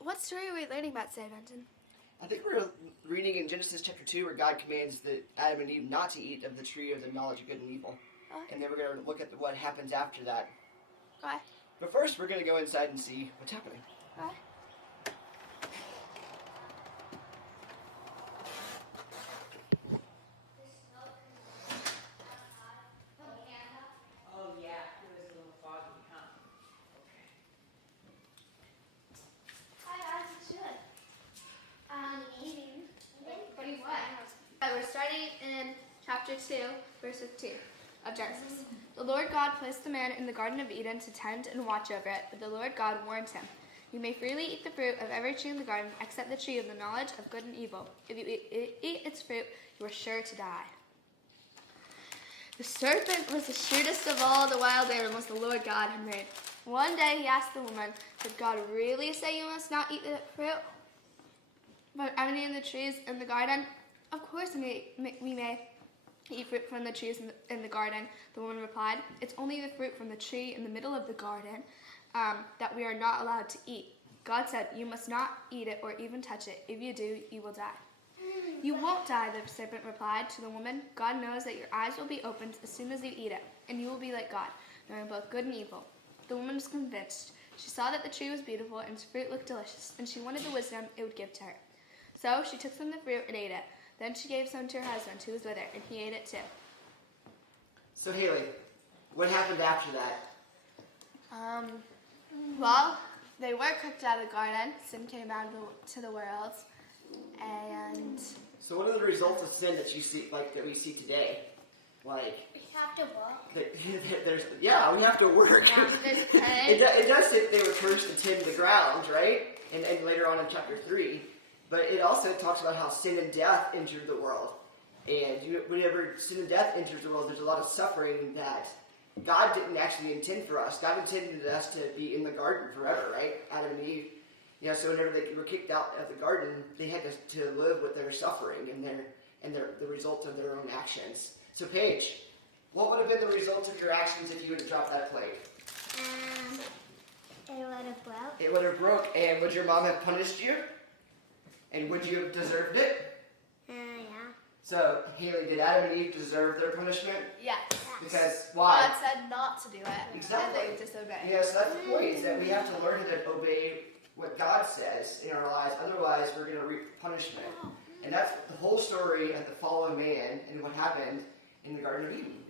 What story are we learning about today, Benton? I think we're reading in Genesis chapter 2 where God commands that Adam and Eve not to eat of the tree of the knowledge of good and evil. Okay. And then we're going to look at what happens after that. Okay. But first, we're going to go inside and see what's happening. Okay. Oh yeah, it was a little foggy, huh? Hi, guys. It's good. Eating. What? We're starting in chapter 2, verse 15 of Genesis. The Lord God placed the man in the Garden of Eden to tend and watch over it, but the Lord God warned him, "You may freely eat the fruit of every tree in the garden except the tree of the knowledge of good and evil. If you eat its fruit, you are sure to die." The serpent was the shrewdest of all the wild animals the Lord God had made. One day he asked the woman, "Did God really say you must not eat the fruit from any of the trees in the garden?" "Of course we may eat fruit from the trees in the garden," the woman replied. "It's only the fruit from the tree in the middle of the garden that we are not allowed to eat. God said, 'You must not eat it or even touch it. If you do, you will die.'" "You won't die," the serpent replied to the woman. "God knows that your eyes will be opened as soon as you eat it, and you will be like God, knowing both good and evil." The woman was convinced. She saw that the tree was beautiful and its fruit looked delicious, and she wanted the wisdom it would give to her. So she took some of the fruit and ate it. Then she gave some to her husband, who was with her, and he ate it too. So, Haley, what happened after that? Well, they were kicked out of the garden. Sin came out to the world, and So what are the results of sin that you see, that we see today? Like, We have to walk. we have to work. there's pain. It does say that they were cursed to tend the ground, right? And later on in chapter 3. But it also talks about how sin and death entered the world. And whenever sin and death enters the world, there's a lot of suffering that God didn't actually intend for us. God intended us to be in the garden forever, right? Adam and Eve. So whenever they were kicked out of the garden, they had to live with their suffering and the results of their own actions. So Paige, what would have been the results of your actions if you would have dropped that plate? It would have broke. It would have broke, and would your mom have punished you? And would you have deserved it? Yeah. So, Haley, did Adam and Eve deserve their punishment? Yes. Because why? God said not to do it, Exactly. and they disobeyed. Yes, that's the point, is that we have to learn to obey what God says in our lives. Otherwise, we're going to reap punishment. And that's the whole story of the fall of man and what happened in the Garden of Eden.